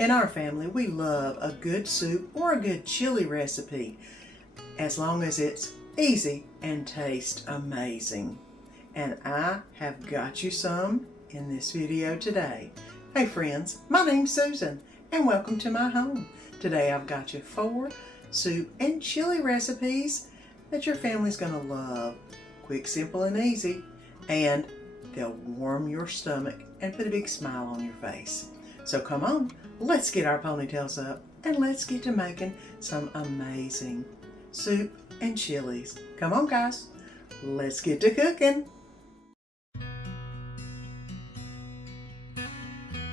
In our family, we love a good soup or a good chili recipe, as long as it's easy and tastes amazing. And I have got you some in this video today. Hey friends, my name's Susan, and welcome to my home. Today I've got you 4 soup and chili recipes that your family's gonna love. Quick, simple, and easy, and they'll warm your stomach and put a big smile on your face. So come on, let's get our ponytails up and let's get to making some amazing soup and chilies. Come on guys, let's get to cooking.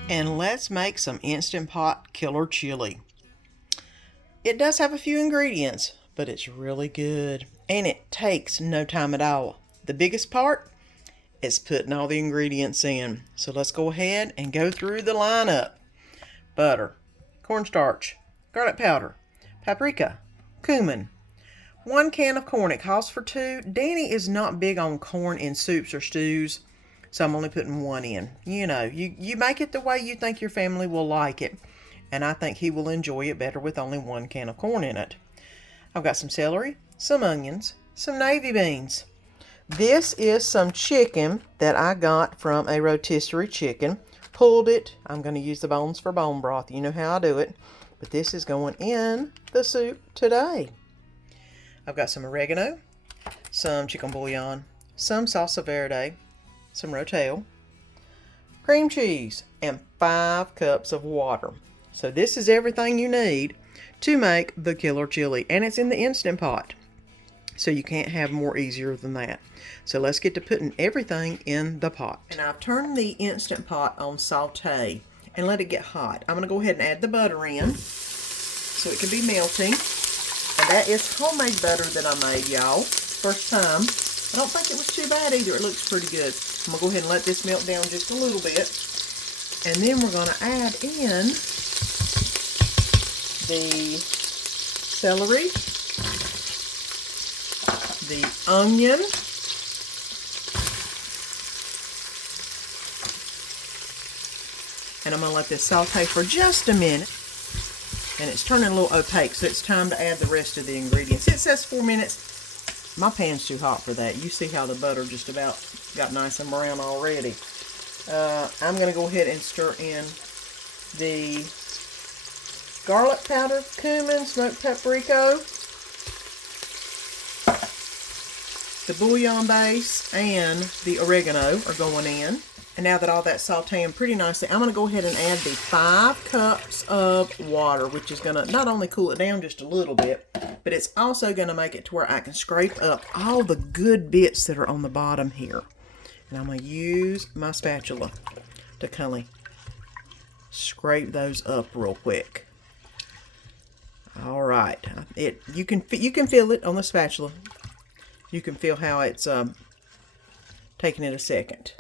And let's make some Instant Pot killer chili. It does have a few ingredients, but it's really good and it takes no time at all. The biggest part is putting all the ingredients in. So let's go ahead and go through the lineup. Butter, cornstarch, garlic powder, paprika, cumin, 1 can of corn. It calls for 2. Danny is not big on corn in soups or stews, so I'm only putting 1 in. You know, you make it the way you think your family will like it, and I think he will enjoy it better with only 1 can of corn in it. I've got some celery, some onions, some navy beans. This is some chicken that I got from a rotisserie chicken. Pulled it. I'm going to use the bones for bone broth. You know how I do it. But this is going in the soup today. I've got some oregano, some chicken bouillon, some salsa verde, some rotel, cream cheese, and 5 cups of water. So this is everything you need to make the killer chili. And it's in the Instant Pot. So you can't have more easier than that. So let's get to putting everything in the pot. And I've turned the Instant Pot on saute and let it get hot. I'm going to go ahead and add the butter in so it can be melting. And that is homemade butter that I made, y'all. First time. I don't think it was too bad either. It looks pretty good. I'm going to go ahead and let this melt down just a little bit. And then we're going to add in the celery, the onion, and I'm going to let this saute for just a minute. And it's turning a little opaque, so it's time to add the rest of the ingredients. It says 4 minutes. My pan's too hot for that. You see how the butter just about got nice and brown already. I'm going to go ahead and stir in the garlic powder, cumin, smoked paprika, the bouillon base, and the oregano are going in. And now that all that's sauteing pretty nicely, I'm going to go ahead and add the 5 cups of water, which is going to not only cool it down just a little bit, but it's also going to make it to where I can scrape up all the good bits that are on the bottom here. And I'm going to use my spatula to kind of scrape those up real quick. All right, you can feel it on the spatula. You can feel how it's taking it a second.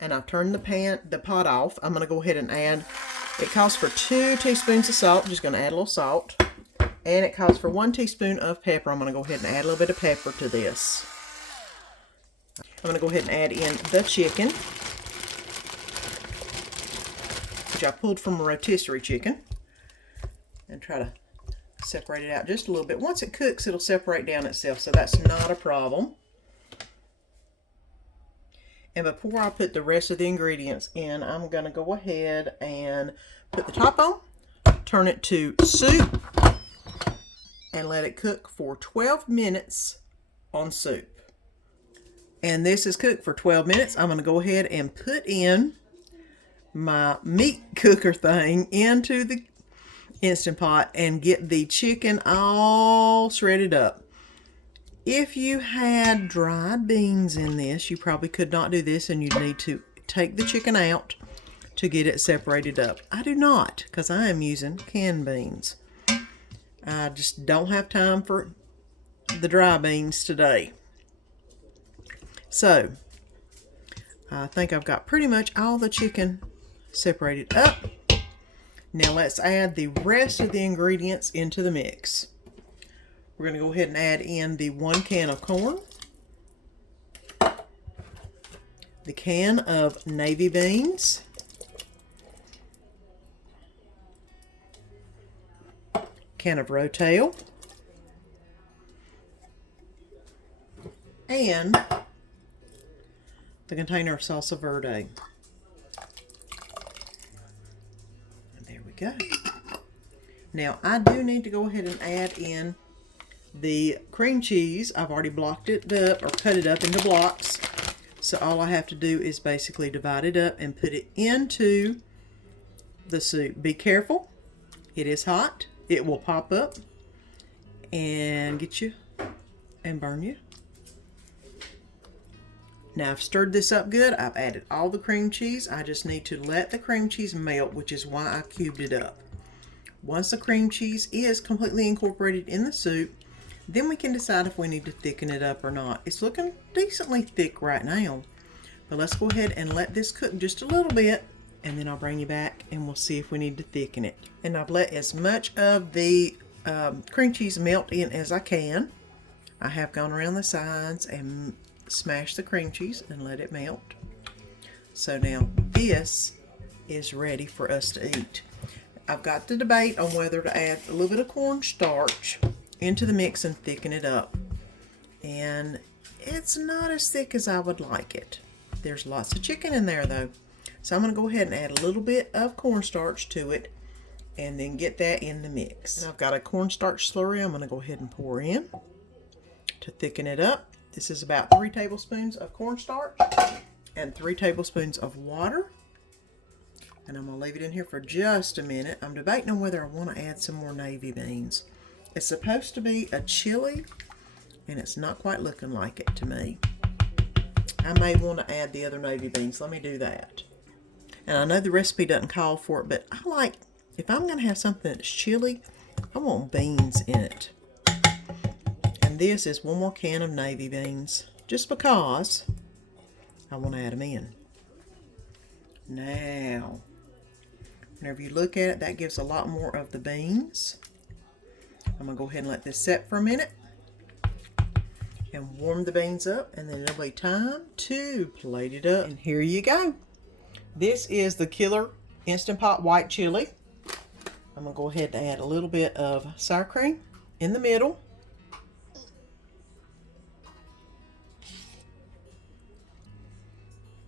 And I've turned the pot off. I'm going to go ahead and add, it calls for 2 teaspoons of salt. I'm just going to add a little salt. And it calls for 1 teaspoon of pepper. I'm going to go ahead and add a little bit of pepper to this. I'm going to go ahead and add in the chicken, which I pulled from a rotisserie chicken. And try to separate it out just a little bit. Once it cooks, it'll separate down itself, so that's not a problem. And before I put the rest of the ingredients in, I'm going to go ahead and put the top on, turn it to soup, and let it cook for 12 minutes on soup. And this is cooked for 12 minutes. I'm going to go ahead and put in my meat cooker thing into the Instant Pot and get the chicken all shredded up. If you had dried beans in this, you probably could not do this, and you'd need to take the chicken out to get it separated up. I do not, because I am using canned beans. I just don't have time for the dry beans today. So I think I've got pretty much all the chicken separated up. Now let's add the rest of the ingredients into the mix. We're going to go ahead and add in the 1 can of corn, the can of navy beans, can of Rotel, and the container of salsa verde. And there we go. Now I do need to go ahead and add in the cream cheese. I've already blocked it up or cut it up into blocks. So all I have to do is basically divide it up and put it into the soup. Be careful. It is hot. It will pop up and get you and burn you. Now I've stirred this up good. I've added all the cream cheese. I just need to let the cream cheese melt, which is why I cubed it up. Once the cream cheese is completely incorporated in the soup, then we can decide if we need to thicken it up or not. It's looking decently thick right now, but let's go ahead and let this cook just a little bit, and then I'll bring you back and we'll see if we need to thicken it. And I've let as much of the cream cheese melt in as I can. I have gone around the sides and smashed the cream cheese and let it melt. So now this is ready for us to eat. I've got to debate on whether to add a little bit of cornstarch into the mix and thicken it up. And it's not as thick as I would like it. There's lots of chicken in there though. So I'm going to go ahead and add a little bit of cornstarch to it and then get that in the mix. And I've got a cornstarch slurry I'm going to go ahead and pour in to thicken it up. This is about 3 tablespoons of cornstarch and 3 tablespoons of water. And I'm going to leave it in here for just a minute. I'm debating on whether I want to add some more navy beans. It's supposed to be a chili, and it's not quite looking like it to me. I may want to add the other navy beans. Let me do that. And I know the recipe doesn't call for it, but I like, if I'm going to have something that's chili, I want beans in it. And this is 1 more can of navy beans, just because I want to add them in. Now, whenever you look at it, that gives a lot more of the beans. I'm going to go ahead and let this set for a minute and warm the beans up, and then it'll be time to plate it up. And here you go. This is the Killer Instant Pot White Chili. I'm going to go ahead and add a little bit of sour cream in the middle.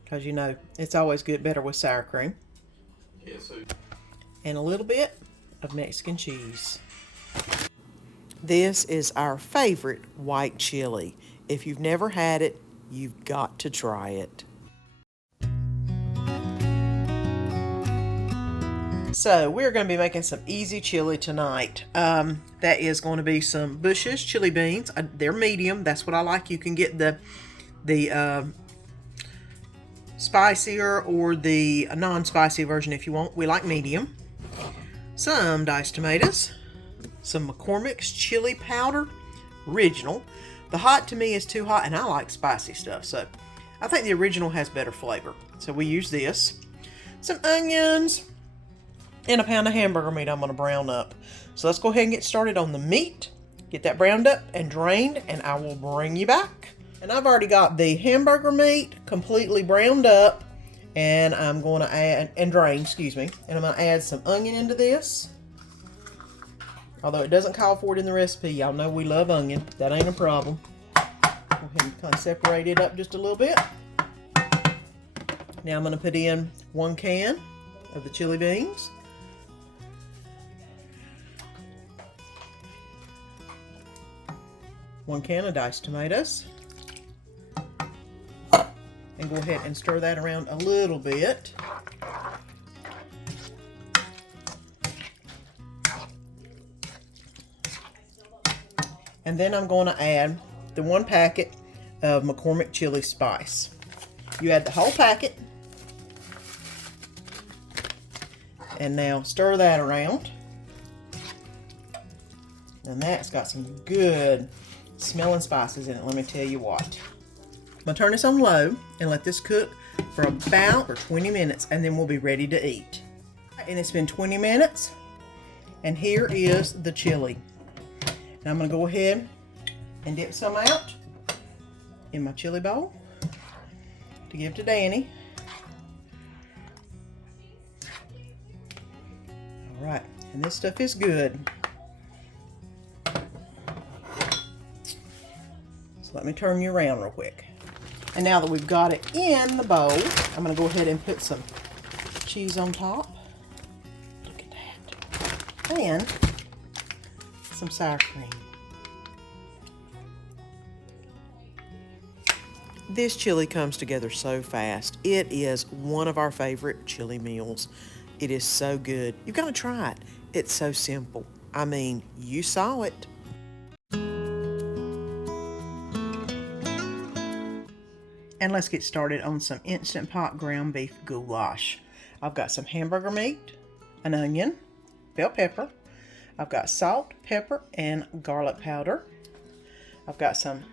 Because you know, it's always better with sour cream. Yes, and a little bit of Mexican cheese. This is our favorite white chili. If you've never had it, you've got to try it. So we're going to be making some easy chili tonight. That is going to be some Bush's chili beans. They're medium. That's what I like. You can get the spicier or the non-spicy version if you want. We like medium. Some diced tomatoes. Some McCormick's chili powder, original. The hot to me is too hot, and I like spicy stuff, so I think the original has better flavor. So we use this. Some onions and a pound of hamburger meat I'm going to brown up. So let's go ahead and get started on the meat. Get that browned up and drained, and I will bring you back. And I've already got the hamburger meat completely browned up, and I'm going to add, and drained, excuse me, and I'm going to add some onion into this. Although it doesn't call for it in the recipe, y'all know we love onion. That ain't a problem. Go ahead and kind of separate it up just a little bit. Now I'm going to put in 1 can of the chili beans. One can of diced tomatoes. And go ahead and stir that around a little bit. And then I'm going to add the 1 packet of McCormick chili spice. You add the whole packet. And now stir that around. And that's got some good smelling spices in it, let me tell you what. I'm going to turn this on low and let this cook for about 20 minutes, and then we'll be ready to eat. And it's been 20 minutes, and here is the chili. Now I'm going to go ahead and dip some out in my chili bowl to give to Danny. All right, and this stuff is good. Let me turn you around real quick. And now that we've got it in the bowl, I'm going to go ahead and put some cheese on top. Look at that. And some sour cream. This chili comes together so fast. It is one of our favorite chili meals. It is so good. You've got to try it. It's so simple. I mean, you saw it. And let's get started on some Instant Pot ground beef goulash. I've got some hamburger meat, an onion, bell pepper. I've got salt, pepper, and garlic powder. I've got some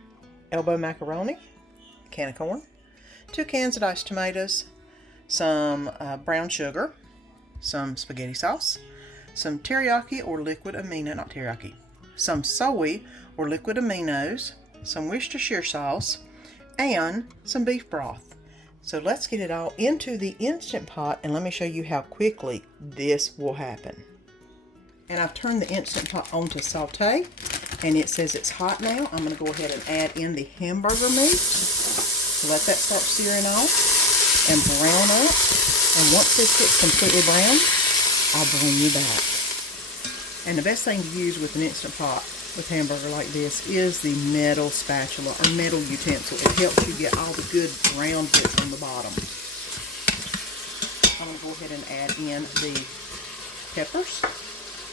elbow macaroni, a can of corn, 2 cans of diced tomatoes, some brown sugar, some spaghetti sauce, some teriyaki or liquid amino, not teriyaki, some soy or liquid aminos, some Worcestershire sauce, and some beef broth. So let's get it all into the Instant Pot, and let me show you how quickly this will happen. And I've turned the Instant Pot on to saute, and it says it's hot now. I'm going to go ahead and add in the hamburger meat. Let that start searing off and brown up. And once this gets completely brown, I'll bring you back. And the best thing to use with an Instant Pot with hamburger like this is the metal spatula or metal utensil. It helps you get all the good brown bits on the bottom. I'm going to go ahead and add in the peppers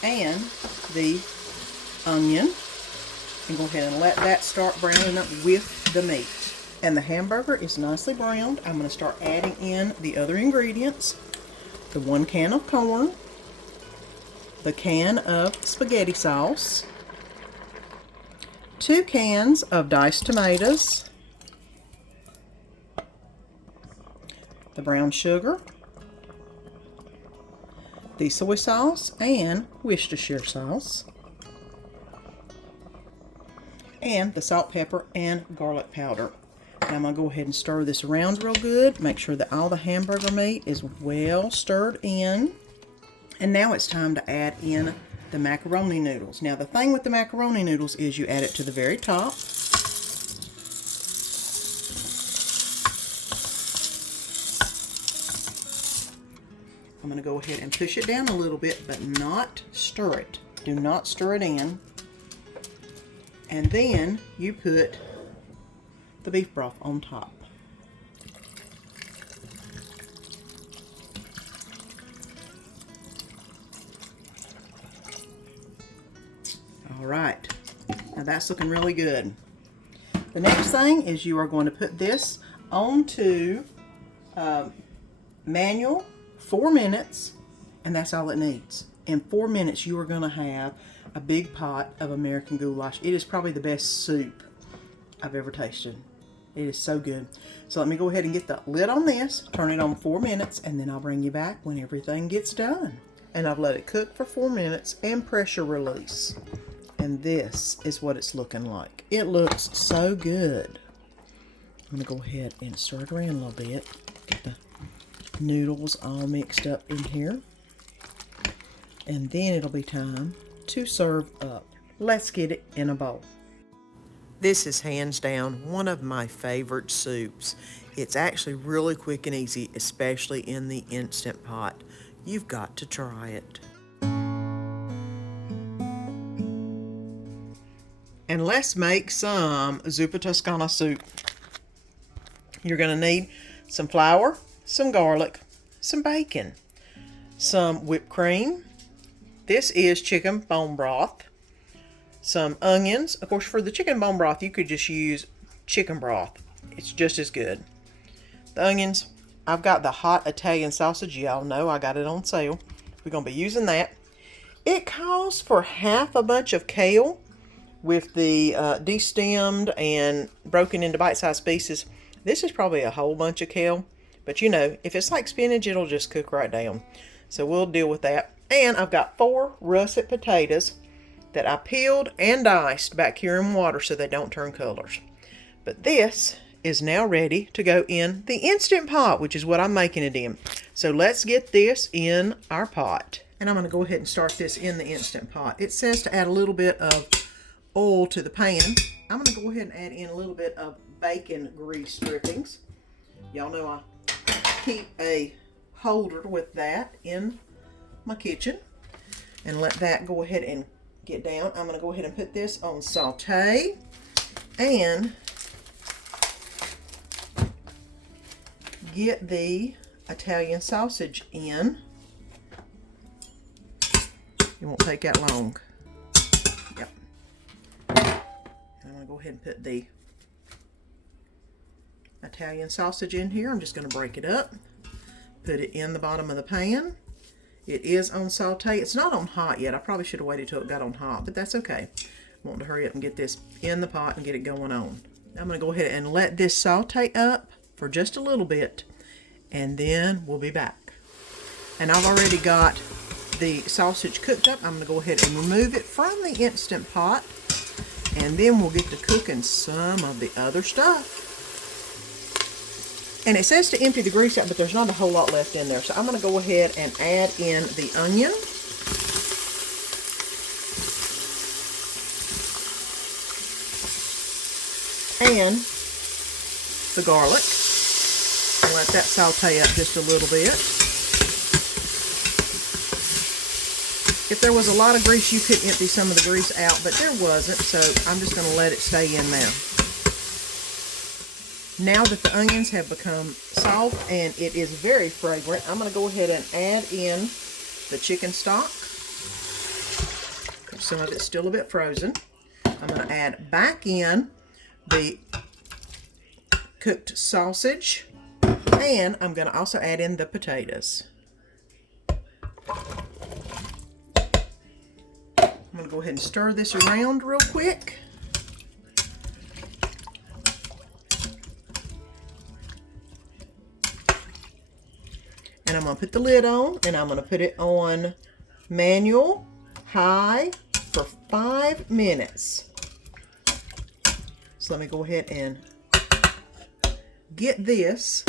and the onion, and go ahead and let that start browning up with the meat. And the hamburger is nicely browned. I'm going to start adding in the other ingredients. The 1 can of corn, the can of spaghetti sauce, 2 cans of diced tomatoes, the brown sugar, the soy sauce and Worcestershire sauce, and the salt, pepper, and garlic powder. Now I'm going to go ahead and stir this around real good. Make sure that all the hamburger meat is well stirred in. And now it's time to add in the macaroni noodles. Now the thing with the macaroni noodles is you add it to the very top. I'm going to go ahead and push it down a little bit, but not stir it. Do not stir it in. And then you put the beef broth on top. All right, now that's looking really good. The next thing is you are going to put this onto manual 4 minutes, and that's all it needs. In 4 minutes, you are going to have a big pot of American goulash. It is probably the best soup I've ever tasted. It is so good. So let me go ahead and get the lid on this, turn it on 4 minutes, and then I'll bring you back when everything gets done. And I've let it cook for 4 minutes and pressure release. And this is what it's looking like. It looks so good. I'm going to go ahead and stir it around a little bit. Get the noodles all mixed up in here. And then it'll be time to serve up. Let's get it in a bowl. This is hands down one of my favorite soups. It's actually really quick and easy, especially in the Instant Pot. You've got to try it. And let's make some Zuppa Toscana soup. You're going to need some flour, some garlic, some bacon, some whipped cream. This is chicken bone broth. Some onions. Of course, for the chicken bone broth, you could just use chicken broth. It's just as good. The onions. I've got the hot Italian sausage. Y'all know I got it on sale. We're going to be using that. It calls for half a bunch of kale with the destemmed and broken into bite-sized pieces. This is probably a whole bunch of kale. But you know, if it's like spinach, it'll just cook right down. So we'll deal with that. And I've got 4 russet potatoes that I peeled and diced back here in water so they don't turn colors. But this is now ready to go in the Instant Pot, which is what I'm making it in. So let's get this in our pot. And I'm going to go ahead and start this in the Instant Pot. It says to add a little bit of oil to the pan. I'm going to go ahead and add in a little bit of bacon grease drippings. Y'all know I keep a holder with that in my kitchen. And let that go ahead and get down. I'm going to go ahead and put this on saute and get the Italian sausage in. It won't take that long. Yep. I'm going to go ahead and put the Italian sausage in here. I'm just going to break it up, put it in the bottom of the pan. It is on saute. It's not on hot yet. I probably should have waited till it got on hot, but that's okay. I want to hurry up and get this in the pot and get it going on. I'm going to go ahead and let this saute up for just a little bit, and then we'll be back. And I've already got the sausage cooked up. I'm going to go ahead and remove it from the Instant Pot, and then we'll get to cooking some of the other stuff. And it says to empty the grease out, but there's not a whole lot left in there. So I'm going to go ahead and add in the onion. And the garlic. And let that saute up just a little bit. If there was a lot of grease, you could empty some of the grease out, but there wasn't, so I'm just going to let it stay in there. Now that the onions have become soft and it is very fragrant, I'm going to go ahead and add in the chicken stock. Some of it's still a bit frozen. I'm going to add back in the cooked sausage, and I'm going to also add in the potatoes. I'm going to go ahead and stir this around real quick. And I'm going to put the lid on, and I'm going to put it on manual high for 5 minutes. So let me go ahead and get this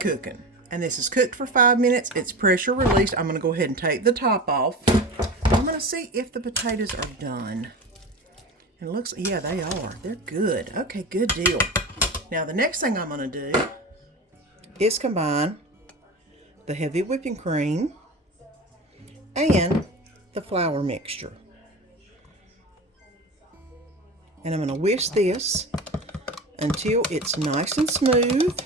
cooking. And this is cooked for 5 minutes. It's pressure released. I'm going to go ahead and take the top off. I'm going to see if the potatoes are done. And it looks, yeah, they are. They're good. Okay, good deal. Now the next thing I'm going to do is combine the heavy whipping cream and the flour mixture. And I'm going to whisk this until it's nice and smooth.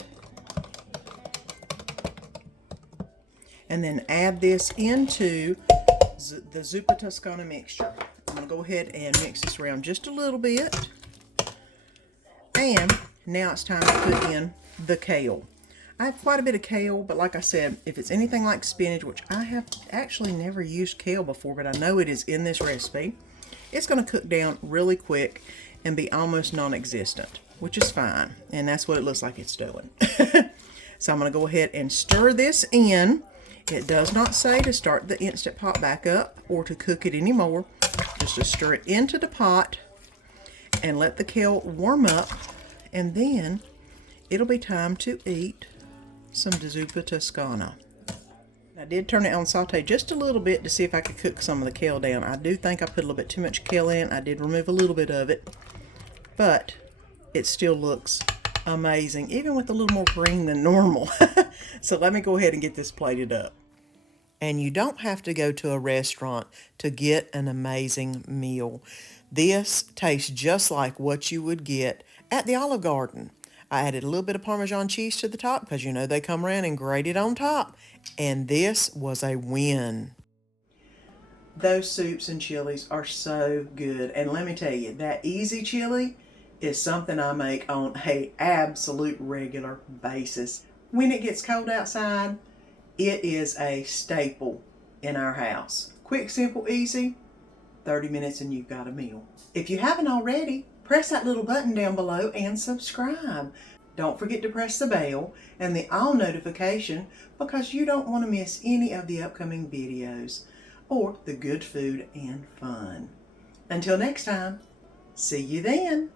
And then add this into the Zuppa Toscana mixture. I'm going to go ahead and mix this around just a little bit. And now it's time to put in the kale. I have quite a bit of kale, but like I said, if it's anything like spinach, which I have actually never used kale before, but I know it is in this recipe, it's going to cook down really quick and be almost non-existent, which is fine. And that's what it looks like it's doing. So I'm going to go ahead and stir this in. It does not say to start the Instant Pot back up or to cook it anymore. Just to stir it into the pot and let the kale warm up, and then it'll be time to eat some Zuppa Toscana. I did turn it on saute just a little bit to see if I could cook some of the kale down. I do think I put a little bit too much kale in. I did remove a little bit of it, but it still looks amazing, even with a little more green than normal. So let me go ahead and get this plated up. And you don't have to go to a restaurant to get an amazing meal. This tastes just like what you would get at the Olive Garden. I added a little bit of Parmesan cheese to the top because you know they come around and grate it on top. And this was a win. Those soups and chilies are so good. And let me tell you, that easy chili is something I make on an absolute regular basis. When it gets cold outside, it is a staple in our house. Quick, simple, easy, 30 minutes and you've got a meal. If you haven't already, press that little button down below and subscribe. Don't forget to press the bell and the all notification because you don't want to miss any of the upcoming videos or the good food and fun. Until next time, see you then.